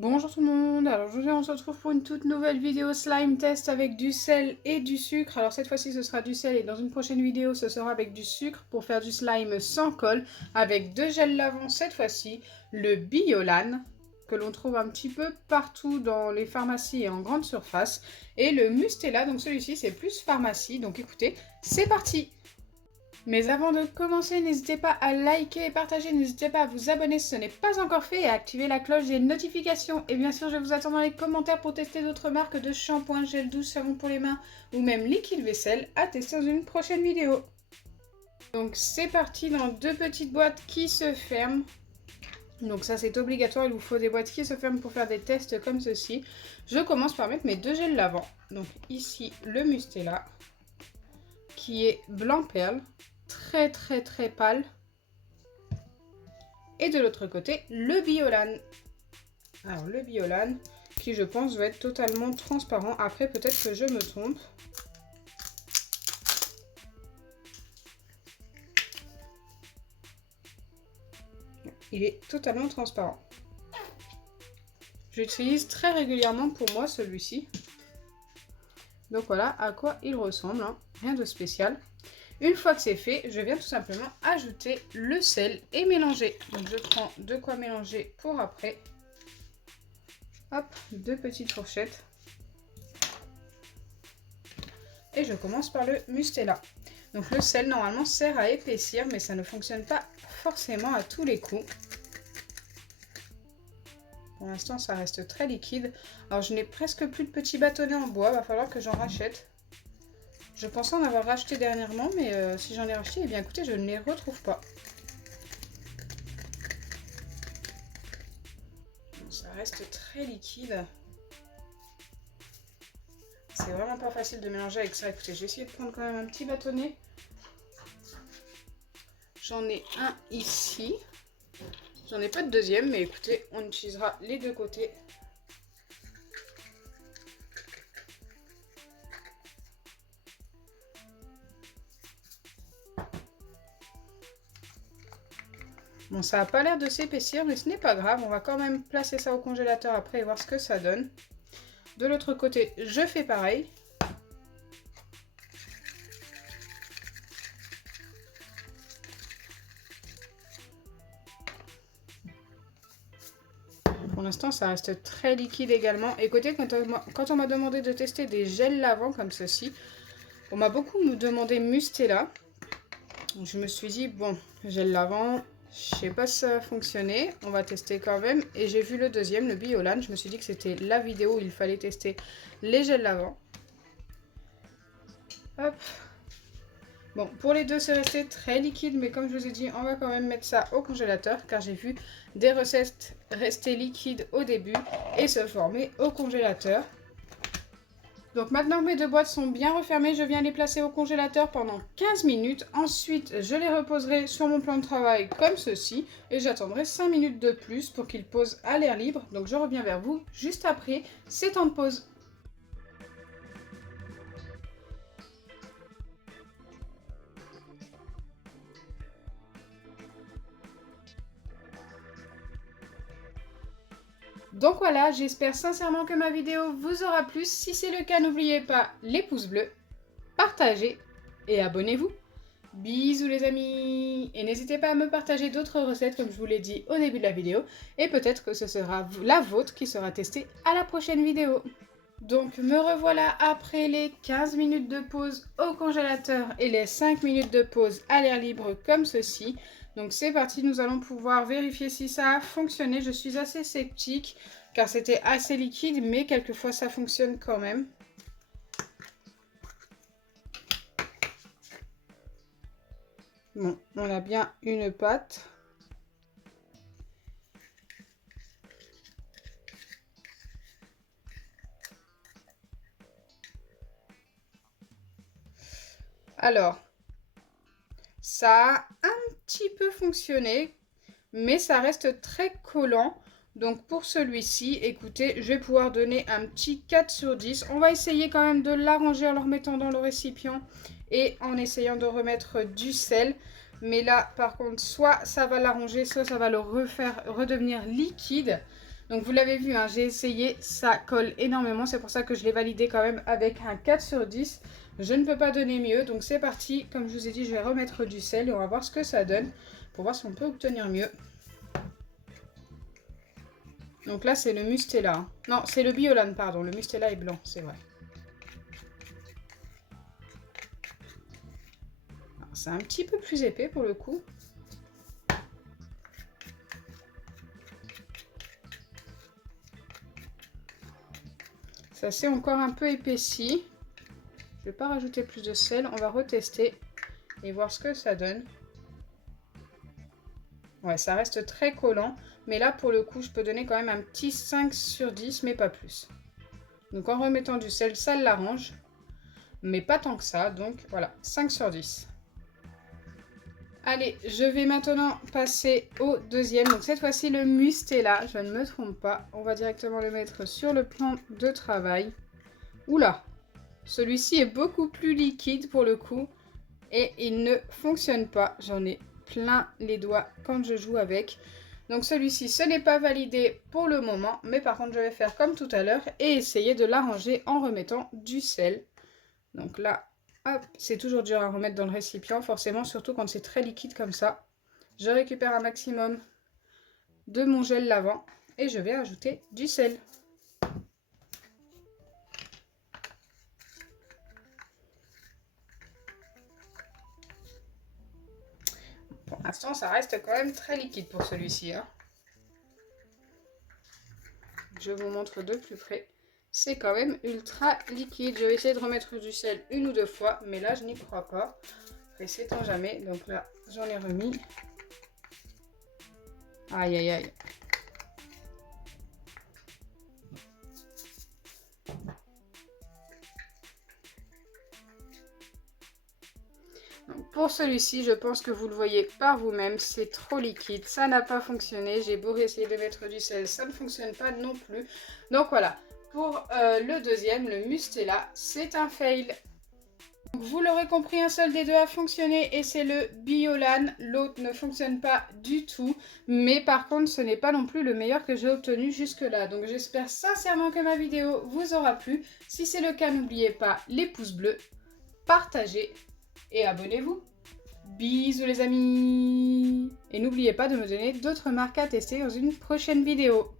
Bonjour tout le monde, alors aujourd'hui on se retrouve pour une toute nouvelle vidéo slime test avec du sel et du sucre. Alors cette fois-ci ce sera du sel et dans une prochaine vidéo ce sera avec du sucre pour faire du slime sans colle avec deux gels lavants cette fois-ci, le Biolan que l'on trouve un petit peu partout dans les pharmacies et en grande surface et le Mustela, donc celui-ci c'est plus pharmacie, donc écoutez, c'est parti! Mais avant de commencer, n'hésitez pas à liker et partager, n'hésitez pas à vous abonner si ce n'est pas encore fait et à activer la cloche des notifications. Et bien sûr, je vous attends dans les commentaires pour tester d'autres marques de shampoing, gel douche, savon pour les mains ou même liquide vaisselle à tester dans une prochaine vidéo. Donc c'est parti dans deux petites boîtes qui se ferment. Donc ça c'est obligatoire, il vous faut des boîtes qui se ferment pour faire des tests comme ceci. Je commence par mettre mes deux gels lavants. Donc ici le Mustela qui est blanc perle. Très pâle. Et de l'autre côté, le Biolan. Alors le Biolan, qui je pense va être totalement transparent. Après, peut-être que je me trompe. Il est totalement transparent. J'utilise très régulièrement pour moi celui-ci. Donc voilà à quoi il ressemble, hein. Rien de spécial. Une fois que c'est fait, je viens tout simplement ajouter le sel et mélanger. Donc je prends de quoi mélanger pour après. Hop, deux petites fourchettes. Et je commence par le Mustela. Donc le sel normalement sert à épaissir, mais ça ne fonctionne pas forcément à tous les coups. Pour l'instant ça reste très liquide. Alors je n'ai presque plus de petits bâtonnets en bois, va falloir que j'en rachète. Je pensais en avoir racheté dernièrement, mais si j'en ai racheté, eh bien écoutez, je ne les retrouve pas. Donc, ça reste très liquide. C'est vraiment pas facile de mélanger avec ça. Écoutez, je vais essayer de prendre quand même un petit bâtonnet. J'en ai un ici. J'en ai pas de deuxième, mais écoutez, on utilisera les deux côtés. Bon, ça n'a pas l'air de s'épaissir, mais ce n'est pas grave. On va quand même placer ça au congélateur après et voir ce que ça donne. De l'autre côté, je fais pareil. Pour l'instant, ça reste très liquide également. Écoutez, quand on m'a demandé de tester des gels lavants comme ceci, on m'a beaucoup demandé Mustela. Je me suis dit, bon, gel lavant, je sais pas si ça va fonctionner. On va tester quand même. Et j'ai vu le deuxième, le Biolan. Je me suis dit que c'était la vidéo où il fallait tester les gels lavants. Hop. Bon, pour les deux, c'est resté très liquide, mais comme je vous ai dit, on va quand même mettre ça au congélateur, car j'ai vu des recettes rester liquides au début et se former au congélateur. Donc maintenant que mes deux boîtes sont bien refermées, je viens les placer au congélateur pendant 15 minutes. Ensuite, je les reposerai sur mon plan de travail comme ceci, et j'attendrai 5 minutes de plus pour qu'ils posent à l'air libre. Donc je reviens vers vous juste après ces temps de pause. Donc voilà, j'espère sincèrement que ma vidéo vous aura plu. Si c'est le cas, n'oubliez pas les pouces bleus, partagez et abonnez-vous. Bisous les amis. Et n'hésitez pas à me partager d'autres recettes comme je vous l'ai dit au début de la vidéo. Et peut-être que ce sera la vôtre qui sera testée à la prochaine vidéo. Donc me revoilà après les 15 minutes de pause au congélateur et les 5 minutes de pause à l'air libre comme ceci. Donc c'est parti, nous allons pouvoir vérifier si ça a fonctionné. Je suis assez sceptique car c'était assez liquide, mais quelquefois ça fonctionne quand même. Bon, on a bien une pâte. Alors, ça a un petit peu fonctionné, mais ça reste très collant. Donc pour celui-ci, écoutez, je vais pouvoir donner un petit 4 sur 10. On va essayer quand même de l'arranger en le remettant dans le récipient et en essayant de remettre du sel. Mais là, par contre, soit ça va l'arranger, soit ça va le redevenir liquide. Donc vous l'avez vu, hein, j'ai essayé, ça colle énormément. C'est pour ça que je l'ai validé quand même avec un 4 sur 10. Je ne peux pas donner mieux. Donc c'est parti. Comme je vous ai dit, je vais remettre du sel et on va voir ce que ça donne. Pour voir si on peut obtenir mieux. Donc là, c'est le Mustela. Hein. Non, c'est le Biolan, pardon. Le Mustela est blanc, c'est vrai. C'est un petit peu plus épais pour le coup. Ça s'est encore un peu épaissi. Je ne vais pas rajouter plus de sel. On va retester et voir ce que ça donne. Ouais, ça reste très collant. Mais là, pour le coup, je peux donner quand même un petit 5 sur 10, mais pas plus. Donc en remettant du sel, ça l'arrange. Mais pas tant que ça. Donc voilà, 5 sur 10. Allez, je vais maintenant passer au deuxième. Donc cette fois-ci, le Mustela, je ne me trompe pas. On va directement le mettre sur le plan de travail. Oula, celui-ci est beaucoup plus liquide pour le coup. Et il ne fonctionne pas. J'en ai plein les doigts quand je joue avec. Donc celui-ci, ce n'est pas validé pour le moment. Mais par contre, je vais faire comme tout à l'heure et essayer de l'arranger en remettant du sel. Donc là... hop, c'est toujours dur à remettre dans le récipient, forcément, surtout quand c'est très liquide comme ça. Je récupère un maximum de mon gel lavant et je vais ajouter du sel. Pour l'instant, ça reste quand même très liquide pour celui-ci. Hein. Je vous montre de plus près. C'est quand même ultra liquide. Je vais essayer de remettre du sel une ou deux fois, mais là, je n'y crois pas. Et sait-on jamais. Donc là, j'en ai remis. Aïe, aïe, aïe. Donc pour celui-ci, je pense que vous le voyez par vous-même, c'est trop liquide, ça n'a pas fonctionné. J'ai beau essayer de mettre du sel, ça ne fonctionne pas non plus. Donc voilà, pour le deuxième, le Mustela, c'est un fail. Donc, vous l'aurez compris, un seul des deux a fonctionné et c'est le Biolan. L'autre ne fonctionne pas du tout. Mais par contre, ce n'est pas non plus le meilleur que j'ai obtenu jusque-là. Donc j'espère sincèrement que ma vidéo vous aura plu. Si c'est le cas, n'oubliez pas les pouces bleus, partagez et abonnez-vous. Bisous les amis. Et n'oubliez pas de me donner d'autres marques à tester dans une prochaine vidéo.